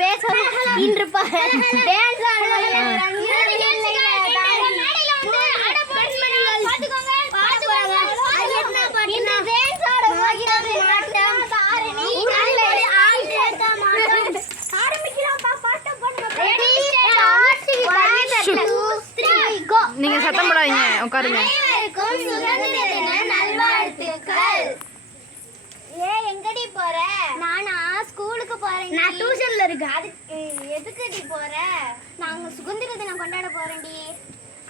பேசுவது இன்று டான்ஸ். நீங்க சத்தம் போடாதீங்க. உட்காருங்க. நல்வாழ்த்துக்கள். ஏ எங்கடி போற? நானா ஸ்கூலுக்கு போறேன் நான் டியூஷன்ல இருக்கேன். அதுக்கு எதுக்குடி போற? நாங்க சுதந்திர தினம் கொண்டாட போறேன்டி.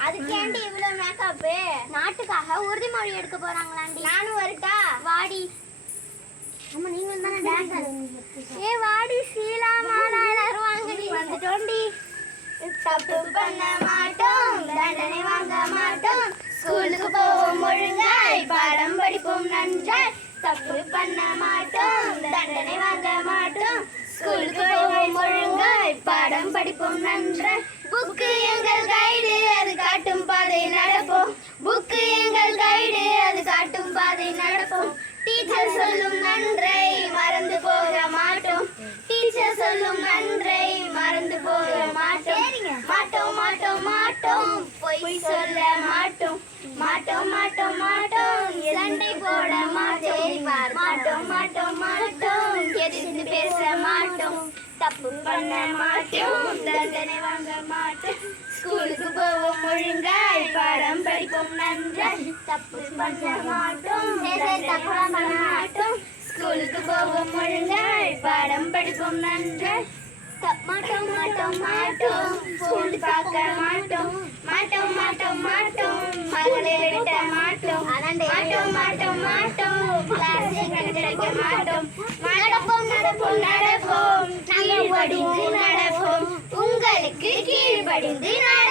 அதுக்கு ஏன்டி இவ்வளவு மேக்கப் நாட்டுக்காக உறுதிமொழி எடுக்க போறாங்களாண்டி. நானும் வரட்டா? வாடி. ஆமா நீங்க தானே டான்ஸ் ஏ வாடி ஷீலா மாலா எல்லாரும் வாங்கடி. வந்துட்டோண்டி தப்பு பண்ண மாட்டோம். தண்டனை பாடம் நன்றாய் தப்பு பண்ண மாட்டோம். தண்டனை வாங்க மாட்டோம். ஸ்கூலுக்கு போவோம் ஒழுங்காய். பாடம் படிப்போம் நன்றாய் புக்கு எங்கள் கைடு அது காட்டும் பாதை நடப்போம். புக்கு எங்கள் கைடு அது காட்டும் பாதை நடப்போம். டீச்சர் சொல்லும் நன்றை மறந்து போக மாட்டோம். டீச்சர் சொல்லும் நன்றி தப்பு பண்ண மாட்டோம். தண்டனை வாங்க மாட்டோம் ஸ்கூலுக்கு போவோம் ஒழுங்காய் பாடம் படிப்போம் நன்றாய் தப்பு பண்ண மாட்டோம் தப்பு பண்ண மாட்டோம். ஸ்கூலுக்கு போவோம் ஒழுங்காய் பாடம் படிப்போம் நன்றாய் தப் மாட்டோம் மாட்டோம் மாட்டோம். ஸ்கூல் பார்க்க மாட்டோம் மாட்டோம் மாட்டோம். மாட்டோம் மகளே விட்ட மாட்டோம் மாட்டோம். மாட்டோம் மாட்டோம் கிளாஸ் கிடைக்க மாட்டோம். நடப்போம் நடப்போம் நட படிந்து நடப்போம். உங்களுக்கு கீழ்படிந்து நடப்போம்